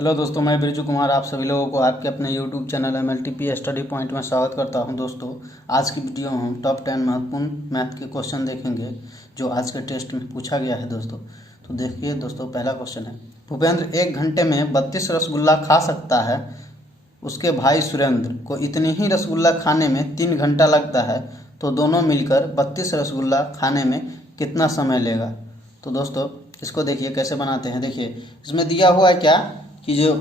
Hello दोस्तों, मैं बिरजू कुमार आप सभी लोगों को आपके अपने YouTube channel MLTP study point में स्वागत करता हूं। दोस्तों, आज की वीडियो में हम टॉप 10 महत्वपूर्ण मैथ के क्वेश्चन देखेंगे जो आज के टेस्ट में पूछा गया है। दोस्तों तो देखिए दोस्तों, पहला क्वेश्चन है, भूपेंद्र 1 घंटे में 32 रसगुल्ला खा सकता है। उसके भाई सुरेंद्र को इतनी ही रसगुल्ला खाने में 3 घंटा लगता है, तो दोनों मिलकर 32 रसगुल्ला खाने में कितना समय लेगा। तो दोस्तों इसको देखिए कैसे बनाते हैं। देखिए इसमें दिया हुआ है क्या कि जो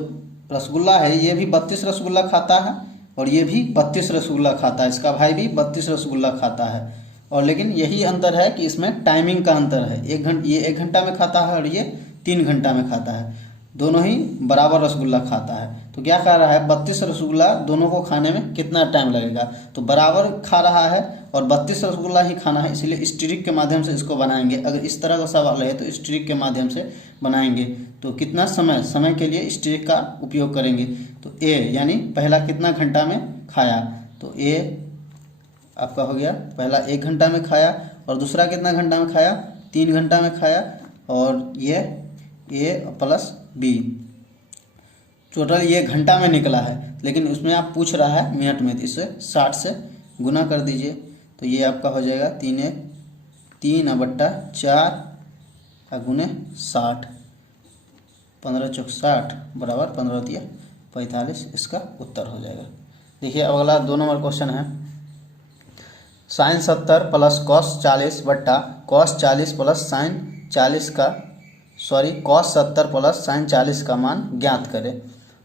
रसगुल्ला है ये भी 32 रसगुल्ला खाता है और ये भी 32 रसगुल्ला खाता है, इसका भाई भी 32 रसगुल्ला खाता है। और लेकिन यही अंतर है कि इसमें टाइमिंग का अंतर है, ये 1 घंटा में खाता है और ये 3 घंटा में खाता है। दोनों ही बराबर रसगुल्ला खाता है। तो क्या कह रहा है, 32 रसगुल्ला दोनों को खाने में कितना टाइम लगेगा। तो बराबर खा रहा है और 32 रसगुल्ला ही खाना है, इसलिए इस ट्रिक के माध्यम से इसको बनाएंगे। अगर इस तरह का सवाल है तो इस ट्रिक के माध्यम से बनाएंगे। तो कितना समय के लिए इस ट्रिक का उपयोग करेंगे। तो ए यानी पहला कितना घंटा में खाया, तो ए आपका हो गया पहला 1 घंटा में खाया और दूसरा कितना घंटा में खाया, 3 घंटा में खाया। और ये ए प्लस बी टोटल ये घंटा में निकला है, लेकिन उसमें आप पूछ रहा है मिनट में, तो इसे 60 से गुना कर दीजिए। तो ये आपका हो जाएगा 3/4 गुने 60, 15 चौक 60 बराबर 15 दिया 45, इसका उत्तर हो जाएगा। देखिए अब अगला 2 नंबर क्वेश्चन है, साइन 70 प्लस कॉस 40 बट्टा कॉस 40 प्लस साइन 40 का कॉस 70 प्लस साइन 40 का मान ज्ञात करें।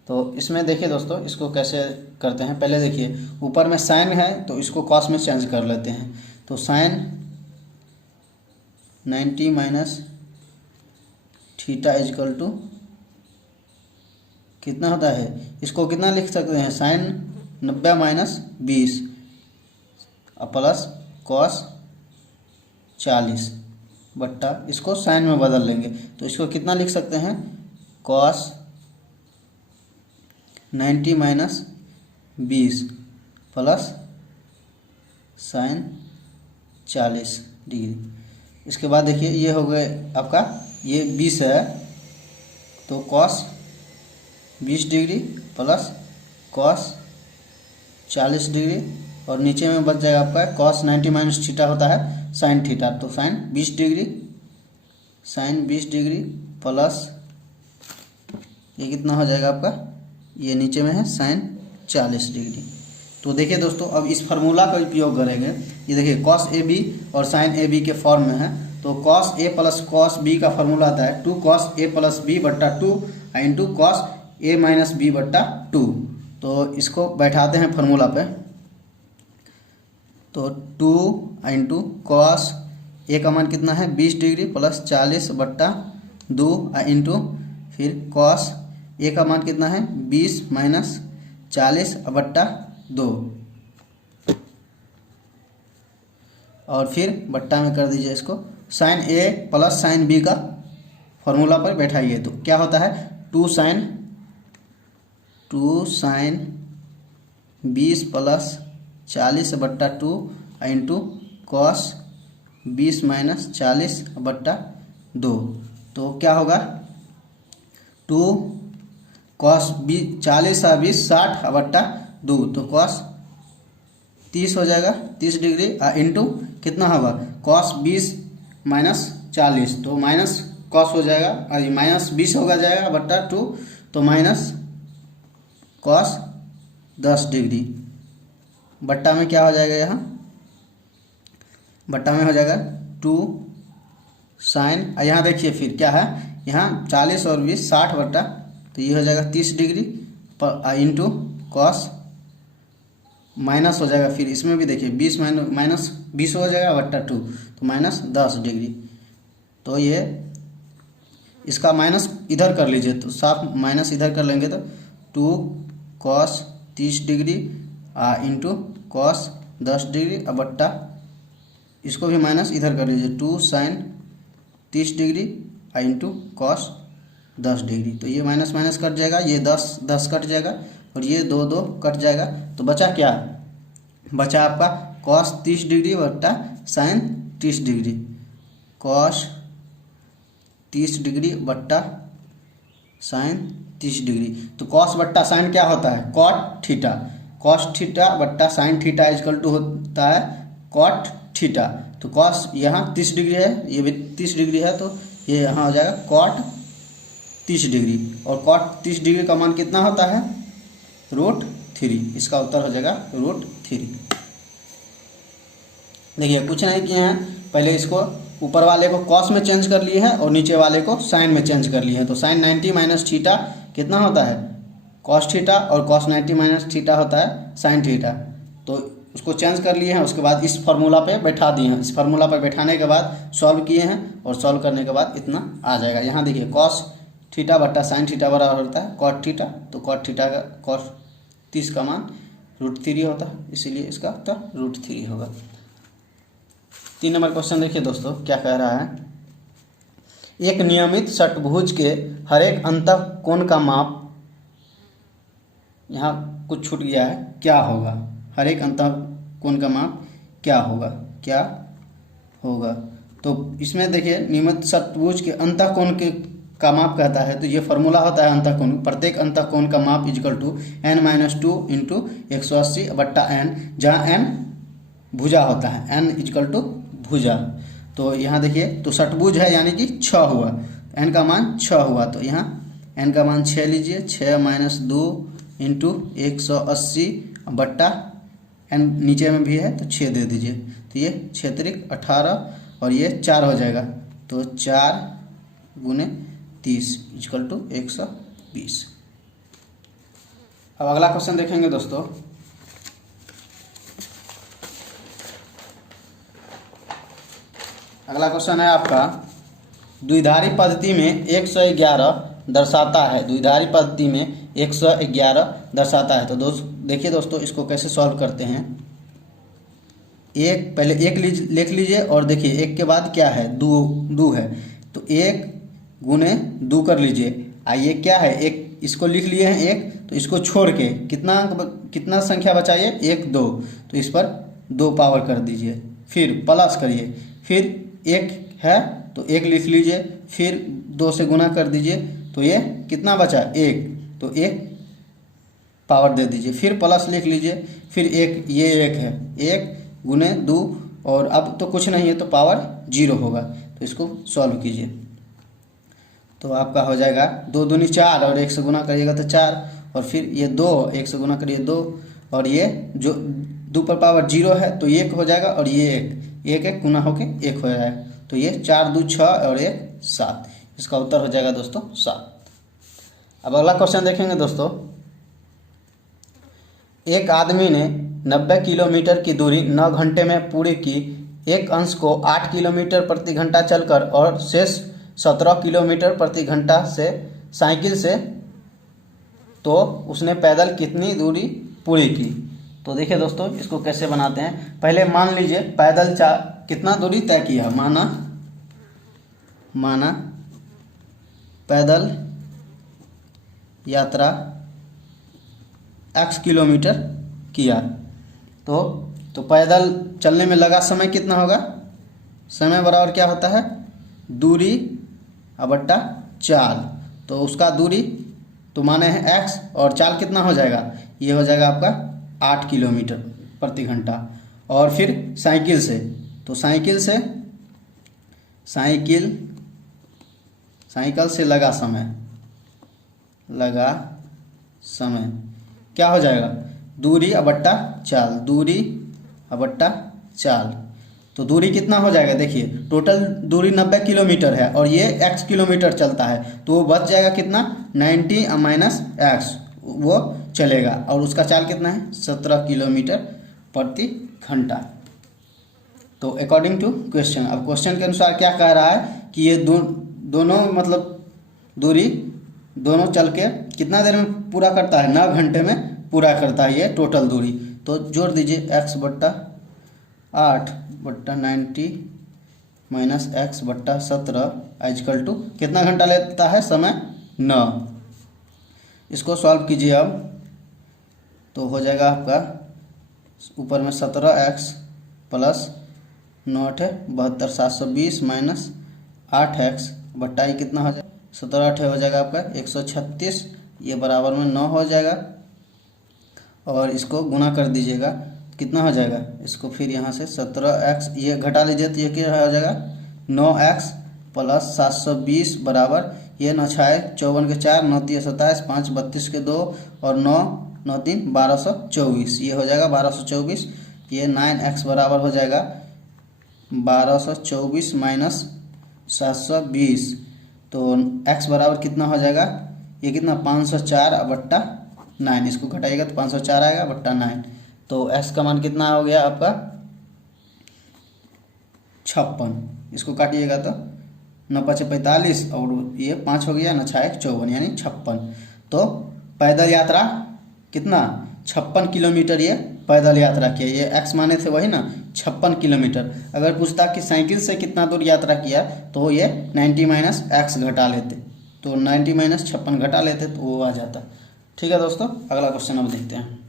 तो इसमें देखिए दोस्तों, इसको कैसे करते हैं। पहले देखिए ऊपर में साइन है तो इसको कॉस में चेंज कर लेते हैं। तो sine 90 minus theta equal to कितना होता है, इसको कितना लिख सकते हैं, साइन 90 माइनस 20 प्लस कॉस 40 बट्टा इसको साइन में बदल लेंगे। तो इसको कितना लिख सकते हैं, cos 90 minus 20 plus sign 40 degree. इसके बाद देखिए ये हो गए आपका, ये 20 है तो cos 20 degree plus cos 40 degree और नीचे में बच जाएगा आपका कॉस 90 माइनस थीटा होता है साइन थीटा, तो साइन 20 डिग्री प्लस ये कितना हो जाएगा आपका, ये नीचे में है साइन 40 डिग्री। तो देखिए दोस्तों अब इस फार्मूला का उपयोग करेंगे। ये देखिए कॉस ए बी और साइन ए बी के फॉर्म में है, तो cos A plus cos B का फार्मूला आता है 2 कॉस ए प्लस बी बट्टा 2 into cos A minus B बट्टा 2। तो इसको बैठाते हैं फार्मूला पे। तो 2 इंटू कॉस ए का मान कितना है 20 डिग्री प्लस 40 बट्टा 2 इंटू फिर कॉस ए का मान कितना है 20 माइनस 40 बट्टा 2 और फिर बट्टा में कर दीजिए इसको। साइन ए प्लस साइन बी का फॉर्मूला पर बैठाइए तो क्या होता है 2 साइन 20 प्लस 40 बट्टा 2 इंटू कॉस 20 माइनस 40 बट्टा 2। तो क्या होगा 2 कॉस 40 और 20 60 बट्टा 2, तो कॉस 30 हो जाएगा 30 डिग्री इंटू कितना होगा कॉस 20 माइनस 40, तो माइनस कॉस हो जाएगा और माइनस 20 होगा जाएगा बट्टा 2, तो माइनस कॉस 10 डिग्री बट्टा में क्या हो जाएगा, यहाँ बट्टा में हो जाएगा 2 साइन, यहाँ देखिए फिर क्या है, यहाँ 40 और 20 60 बट्टा, तो ये हो जाएगा 30 डिग्री इंटू कॉस माइनस हो जाएगा, फिर इसमें भी देखिए 20 माइनस 20 हो जाएगा बट्टा 2, तो माइनस 10 डिग्री। तो ये इसका माइनस इधर कर लीजिए, तो साफ माइनस इधर कर लेंगे तो 2 cos 30 degree into cos 10 degree बट्टा इसको भी माइनस इधर कर लीजिए 2 sine 30 degree into cos 10 degree. तो ये माइनस माइनस कट जाएगा, ये 10 कट जाएगा और ये 2 कट जाएगा। तो बचा क्या, बचा आपका कॉस 30 डिग्री बट्टा साइन 30 डिग्री, कॉस 30 डिग्री बट्टा साइन 30 डिग्री। तो कॉस बट्टा साइन क्या होता है, कॉट थीटा। कॉस थीटा बट्टा साइन थीटा इजकल टू होता है कॉट थीटा। तो कॉस यहाँ 30 डिग्री है, ये भी 30 डिग्री है, तो ये यहाँ हो जाएगा कॉट 30 डिग्री। और कॉट 30 डिग्री का मान कितना होता है, √3। इसका उत्तर हो जाएगा √3। देखिए कुछ नहीं किए हैं, पहले इसको ऊपर वाले को कॉस में चेंज कर लिए हैं और नीचे वाले को साइन में चेंज कर लिए हैं। तो साइन 90 माइनस थीटा कितना होता है, कॉस थीटा, और कॉस 90 माइनस थीटा होता है साइन थीटा। तो उसको चेंज कर लिए हैं, उसके बाद इस फार्मूला पे बैठा दिए हैं। इस फार्मूला पे बैठाने के बाद सॉल्व किए हैं, और सॉल्व करने के बाद इतना आ जाएगा। यहाँ देखिए कॉस थीटा बट्टा साइन थीटा बराबर होता है कॉट थीटा। तो कॉट थीटा का कॉस 30 का मान √3 होता है, इसीलिए इसका उत्तर √3 होगा। 3 नंबर क्वेश्चन देखिए दोस्तों क्या कह रहा है। एक नियमित षट्भुज के हर एक अंतः कोण का माप, यहाँ कुछ छूट गया है, क्या होगा, हर एक अंतः कोण का माप क्या होगा, क्या होगा। तो इसमें देखिए नियमित षट्भुज के अंतः कोण के का माप कहता है, तो ये फार्मूला होता है अंतः कोण। प्रत्येक अंतः कोण का माप इजकल टू n-2 इंटू 180 बट्टा n, जहाँ n भुजा होता है, n इजकल टू भुजा। तो यहाँ देखिए तो षट्भुज है यानी कि 6 हुआ, n का मान 6 हुआ। तो यहाँ n का मान 6 लीजिए, 6 - 2 इंटू 180 बट्टा n नीचे में भी है तो 6 दे दीजिए। तो ये 6 त्रिक 18 और ये 4 हो जाएगा। तो 4 × 30 इजकल टू 120। अब अगला क्वेश्चन देखेंगे दोस्तों। अगला क्वेश्चन है आपका, द्विधारी पद्धति में 111 दर्शाता है, द्विधारी पद्धति में 111 दर्शाता है। तो देखिए दोस्तों इसको कैसे सॉल्व करते हैं। एक पहले एक लिख लीजिए, और देखिए एक के बाद क्या है, दो है, तो 1 × 2 कर लीजिए। आइए क्या है, एक इसको लिख लिए हैं एक, तो इसको छोड़ के कितना संख्या बचाइए, 1 2, तो इस पर 2 पावर कर दीजिए, फिर प्लस करिए, फिर 1 है तो 1 लिख लीजिए, फिर 2 से गुना कर दीजिए, तो ये कितना बचा 1, तो 1 पावर दे दीजिए, फिर प्लस लिख लीजिए, फिर 1, ये 1 है, 1 × 2, और अब तो कुछ नहीं है तो पावर 0 होगा। तो इसको सॉल्व कीजिए, तो आपका हो जाएगा 2 दूनी 4, और 1 से गुना करिएगा तो 4, और फिर ये 2, 1 से गुना करिए 2, और ये जो 2 पर पावर 0 है तो 1 हो जाएगा, और ये 1 गुना होके 1 हो जाएगा। तो ये 4 2 6 और 1 7, इसका उत्तर हो जाएगा दोस्तों 7। अब अगला क्वेश्चन देखेंगे दोस्तों। एक आदमी ने 90 किलोमीटर की दूरी 9 घंटे में पूरी की, एक अंश को 8 किलोमीटर प्रति घंटा चलकर और शेष 17 किलोमीटर प्रति घंटा से साइकिल से, तो उसने पैदल कितनी दूरी पूरी की। तो देखिए दोस्तों इसको कैसे बनाते हैं। पहले मान लीजिए पैदल कितना दूरी तय किया, माना पैदल यात्रा x किलोमीटर किया, तो पैदल चलने में लगा समय कितना होगा, समय बराबर क्या होता है, दूरी बट्टा चाल। तो उसका दूरी तो माने हैं x, और चाल कितना हो जाएगा, ये हो जाएगा आपका 8 किलोमीटर प्रति घंटा। और फिर साइकिल से, तो साइकिल से लगा समय क्या हो जाएगा, दूरी बट्टा चाल, दूरी बट्टा चाल। तो दूरी कितना हो जाएगा, देखिए टोटल दूरी 90 किलोमीटर है और ये x किलोमीटर चलता है, तो वो बच जाएगा कितना, 90 माइनस x वो चलेगा, और उसका चाल कितना है 17 किलोमीटर प्रति घंटा। तो अकॉर्डिंग टू क्वेश्चन, अब क्वेश्चन के अनुसार क्या कह रहा है कि ये दोनों मतलब दूरी दोनों चल के कितना देर में पूरा करता है, 9 घंटे में पूरा करता है ये टोटल दूरी। तो जोड़ दीजिए x बट्टा 8 बट्टा 90 माइनस x बट्टा 17 इजकल टू कितना घंटा लेता है समय, 9। इसको सॉल्व कीजिए अब, तो हो जाएगा आपका ऊपर में 17x प्लस 9 8 72 720 माइनस 8x बट्टा ही कितना हो जाएगा, 17 8 हो जाएगा आपका 136, ये बराबर में 9 हो जाएगा और इसको गुना कर दीजिएगा, कितना हो जाएगा, इसको फिर यहाँ से 17x ये घटा लीजिए तो ये क्या हो जाएगा 9x प्लस 720 बराबर ये 9 छाए 54 के 4, 9 3 27, 5 32 के 2 और 9 9 3 1224, ये हो जाएगा 1224। ये 9x बराबर हो जाएगा 1224 माइनस 720, तो x बराबर कितना हो जाएगा, ये कितना 504 बट्टा 9, इसको घटाइएगा तो 504 आएगा बट्टा 9, तो x का मान कितना हो गया आपका 56। इसको काटिएगा तो 9 5 45 और ये 5 हो गया, 9 6 54 यानी 56। तो पैदल यात्रा कितना 56 किलोमीटर ये पैदल यात्रा किया, ये x माने थे वही ना 56 किलोमीटर। अगर पूछता कि साइकिल से कितना दूर यात्रा किया तो ये 90 माइनस x घटा लेते, तो 90 माइनस 56 घटा लेते तो वो आ जाता। ठीक है दोस्तों, अगला क्वेश्चन अब देखते हैं।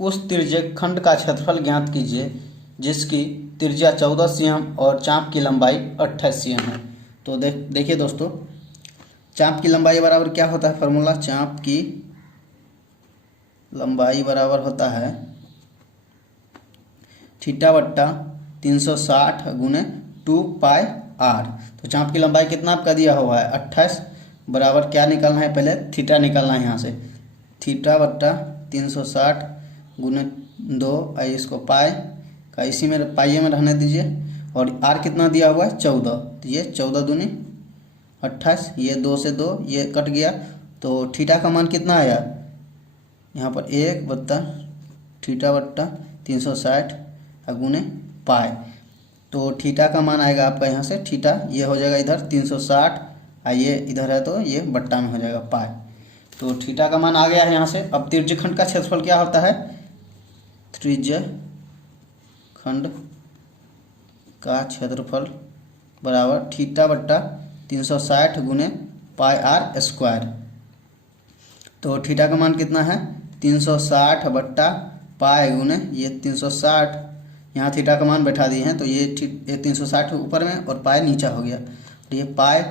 उस त्रिज्यक खंड का क्षेत्रफल ज्ञात कीजिए जिसकी त्रिज्या 14 cm और चाप की लंबाई 28 cm है। तो देखिए दोस्तों, चाप की लंबाई बराबर क्या होता है फॉर्मूला, चाप की लंबाई बराबर होता है थीटा बट्टा 360 गुने 2 पाई r। तो चाप की लंबाई कितना आपका दिया हुआ है 28, बराबर क्या निकालना है, पहले थीटा निकालना है। यहाँ से थीटा बट्टा 360 गुने 2 आई इसको पाई का इसी में पाइये में रहने दीजिए, और r कितना दिया हुआ है 14, तो ये 14 दूनी 28, ये 2 से 2 ये कट गया, तो थीटा का मान कितना आया यहाँ पर 1 बट्टा थीटा बट्टा 360 गुने पाई, तो थीटा का मान आएगा आपका यहाँ से थीटा ये हो जाएगा इधर 360, ये इधर है तो ये बट्टा में हो जाएगा पाई, तो थीटा का मान आ गया है यहाँ से। अब त्रिज्यखंड का क्षेत्रफल क्या होता है, त्रिज्यखंड का क्षेत्रफल बराबर थीटा बट्टा 360 गुने पाई r स्क्वायर। तो थीटा का मान कितना है 360 बट्टा पाई गुने ये 360, यहाँ थीटा का मान बैठा दिए हैं तो ये 360 ऊपर में और पाई नीचा हो गया, तो ये पाई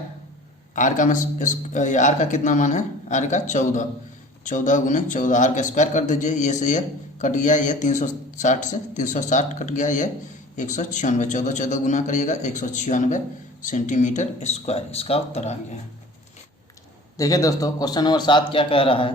आर का आर का कितना मान है, आर का 14 गुने 14, आर का स्क्वायर कर दीजिए, ये से ये कट गया, ये 360 से 360 कट गया, ये 196, 14 गुना करिएगा 196 सेंटीमीटर स्क्वायर, इसका उत्तर आ गया है। देखिए दोस्तों, क्वेश्चन नंबर 7 क्या कह रहा है,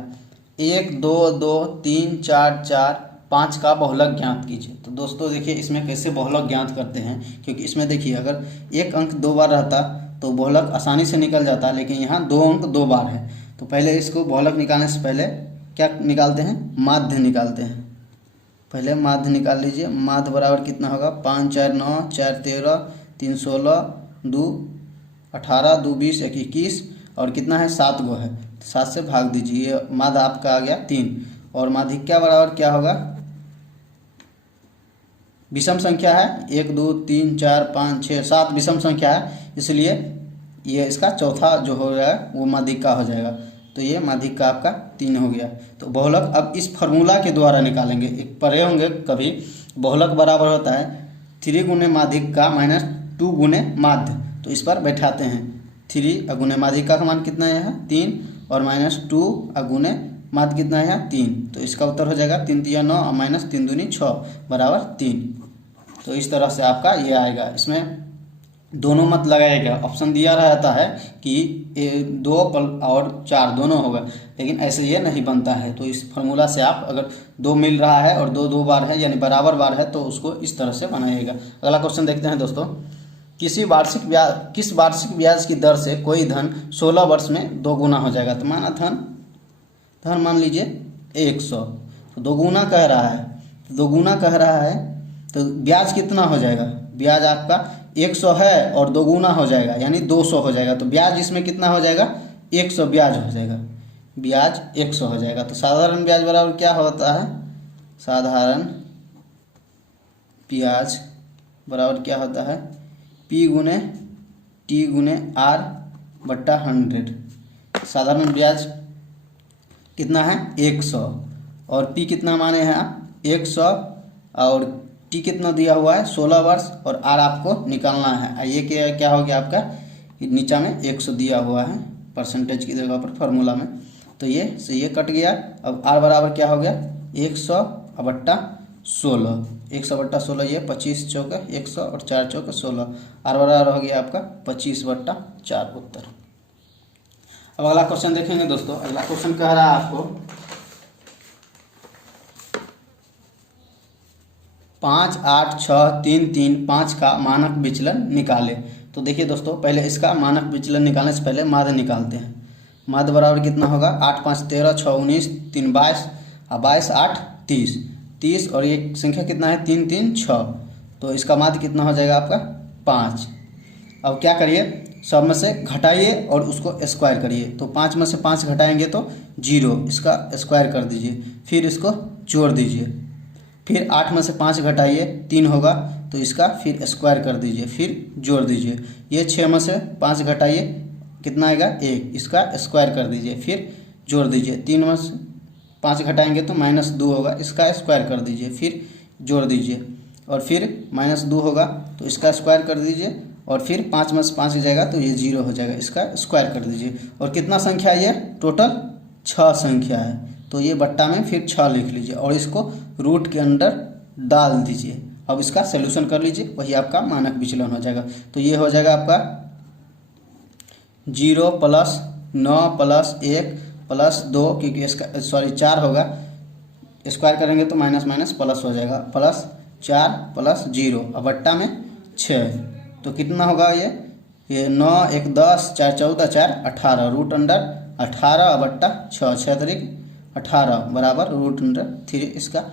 1 2 2 3 4 4 5 का बहुलक ज्ञात कीजिए। तो दोस्तों देखिए इसमें कैसे बहुलक ज्ञात करते हैं, क्योंकि इसमें देखिए अगर एक अंक 2 बार रहता तो बहुलक आसानी से निकल जाता, लेकिन यहाँ 2 अंक 2 बार है, तो पहले इसको बहुलक निकालने से पहले क्या निकालते हैं, माध्य निकालते हैं। पहले माध्य निकाल लीजिए, माध्य बराबर कितना होगा 5 4 9 4 13 3 16 2 18 2 20 1 21 और कितना है 7 गो है, 7 से भाग दीजिए, माध्य आपका आ गया 3, और माध्यिका बराबर क्या होगा, विषम संख्या है 1 2 3 4 5 6 7 विषम संख्या है, इसलिए ये इसका चौथा जो हो रहा है वो माध्यिका हो जाएगा, तो ये माध्यिका आपका 3 हो गया। तो बहुलक अब इस फार्मूला के द्वारा निकालेंगे, एक पढ़े होंगे कभी, बहुलक बराबर होता है 3 गुने माध्यिका माइनस 2 गुने माध्य, तो इस पर बैठाते हैं 3 गुने माध्यिका का मान कितना है 3 और माइनस 2 गुने माध्य कितना है 3, तो इसका उत्तर हो जाएगा 3 3 9 और माइनस 3 दूनी 6 बराबर 3। तो इस तरह से आपका ये आएगा, इसमें दोनों मत लगाएगा, ऑप्शन दिया रहता है कि 2 और 4 दोनों होगा, लेकिन ऐसे ये नहीं बनता है। तो इस फार्मूला से आप अगर 2 मिल रहा है और 2 2 बार है यानी बराबर बार है तो उसको इस तरह से बनाइएगा। अगला क्वेश्चन देखते हैं दोस्तों, किस वार्षिक ब्याज की दर से कोई धन 16 वर्ष में 2 गुना हो जाएगा। तो माना धन मान लीजिए 100, तो 2 गुना कह रहा है, 2 गुना कह रहा है तो ब्याज कितना हो जाएगा, ब्याज आपका 100 है और 2 गुना हो जाएगा यानी 200 हो जाएगा, तो ब्याज इसमें कितना हो जाएगा 100 ब्याज हो जाएगा, ब्याज 100 हो जाएगा। तो साधारण ब्याज बराबर क्या होता है, साधारण ब्याज बराबर क्या होता है P गुने T गुने R बट्टा 100। साधारण ब्याज कितना है 100 और P कितना माने हैं आप 100 और T कितना दिया हुआ है 16 वर्ष और R आपको निकालना है, ये क्या हो गया आपका नीचा में 100 दिया हुआ है परसेंटेज की जगह पर फार्मूला में, तो ये से ये कट गया। अब r बराबर क्या हो गया 100/16, 100/16 ये 25 चौके 100 और 4 चौके 16, r बराबर हो गया आपका 25/4 उत्तर। अब अगला क्वेश्चन देखेंगे दोस्तों। अगला क्वेश्चन कह रहा है आपको 5, 8, 6, 3, 3, 5 का मानक विचलन निकाले। तो देखिए दोस्तों, पहले इसका मानक विचलन निकालने से पहले माध्य निकालते हैं। माध्य बराबर कितना होगा 8, 5, 13, 6, 19, 3, 22 और 22, 8, 30, 30 और ये संख्या कितना है 3, 3, 6, तो इसका माध्य कितना हो जाएगा आपका 5। अब क्या करिए, सब में से घटाइए और उसको स्क्वायर करिए। तो 5 में से 5 घटाएंगे तो 0, इसका स्क्वायर कर दीजिए, फिर इसको जोड़ दीजिए। फिर 8 में से 5 घटाइए 3 होगा, तो इसका फिर स्क्वायर कर दीजिए, फिर जोड़ दीजिए। ये 6 में से 5 घटाइए कितना आएगा 1, इसका स्क्वायर कर दीजिए, फिर जोड़ दीजिए। 3 में से 5 घटाएंगे तो -2 होगा, इसका स्क्वायर कर दीजिए, फिर जोड़ दीजिए। और फिर -2 होगा तो इसका स्क्वायर कर दीजिए, और फिर 5 में से 5 जाएगा तो ये 0 हो जाएगा, इसका स्क्वायर कर दीजिए। और कितना संख्या है ये टोटल 6 संख्या है, तो ये बट्टा में फिर 6 लिख लीजिए और इसको रूट के अंदर डाल दीजिए। अब इसका सोल्यूशन कर लीजिए, वही आपका मानक विचलन हो जाएगा। तो ये हो जाएगा आपका 0 + 9 + 1 + 2, क्योंकि इसका 4 होगा, स्क्वायर करेंगे तो माइनस माइनस प्लस हो जाएगा, +4 + 0 और बट्टा में 6। तो कितना होगा ये 9, 1, 10, 4, 14, 4, 18, रूट अंडर 18/6, 6 तारीख 18 बराबर रूट अंडर 3, इसका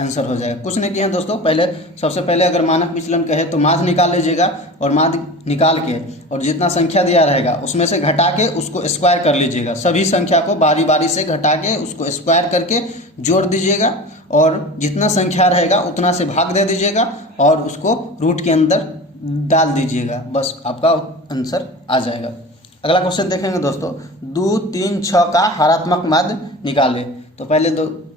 आंसर हो जाएगा। कुछ नहीं किया दोस्तों, पहले सबसे पहले अगर मानक विचलन कहे तो माध्य निकाल लीजिएगा, और माध्य निकाल के और जितना संख्या दिया रहेगा उसमें से घटा के उसको स्क्वायर कर लीजिएगा। सभी संख्या को बारी बारी से घटा के उसको स्क्वायर करके जोड़ दीजिएगा, और जितना संख्या रहेगा उतना से भाग दे दीजिएगा और उसको रूट के अंदर डाल दीजिएगा, बस आपका आंसर आ जाएगा। अगला क्वेश्चन देखेंगे दोस्तों, 2, 3, 6 का हरात्मक माध्य निकालें। तो पहले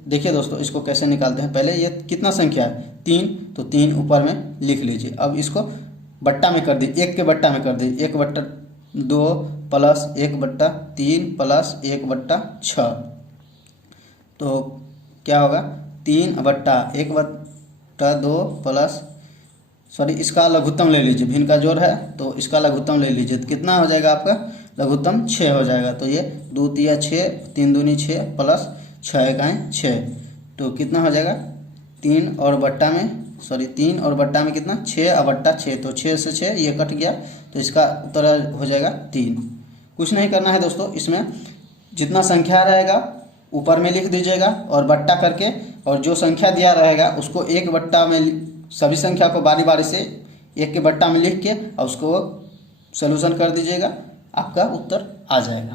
देखिए दोस्तों, इसको कैसे निकालते हैं। पहले ये कितना संख्या है 3, तो 3 ऊपर में लिख लीजिए। अब इसको बट्टा में कर दीजिए, 1 के बट्टा में कर दीजिए, 1/2 + 1/3 + 1/6, तो क्या होगा 3/1/2 प्लस इसका लघुत्तम ले लीजिए, भिन्न का जोड़ है तो इसका लघुत्तम ले लीजिए, तो कितना हो जाएगा आपका लघुत्तम 6 हो जाएगा। तो ये 2 × 6, 3 दूनी 6 + 6 × 6, तो कितना हो जाएगा 3 और बट्टा में कितना 6/6, तो 6 से 6 ये कट गया, तो इसका उत्तर हो जाएगा 3। कुछ नहीं करना है दोस्तों, इसमें जितना संख्या रहेगा ऊपर में लिख दीजिएगा और बट्टा करके, और जो संख्या दिया रहेगा उसको एक बट्टा में, सभी संख्या को बारी बारी से एक के बट्टा में लिख के और उसको सोल्यूशन कर दीजिएगा, आपका उत्तर आ जाएगा।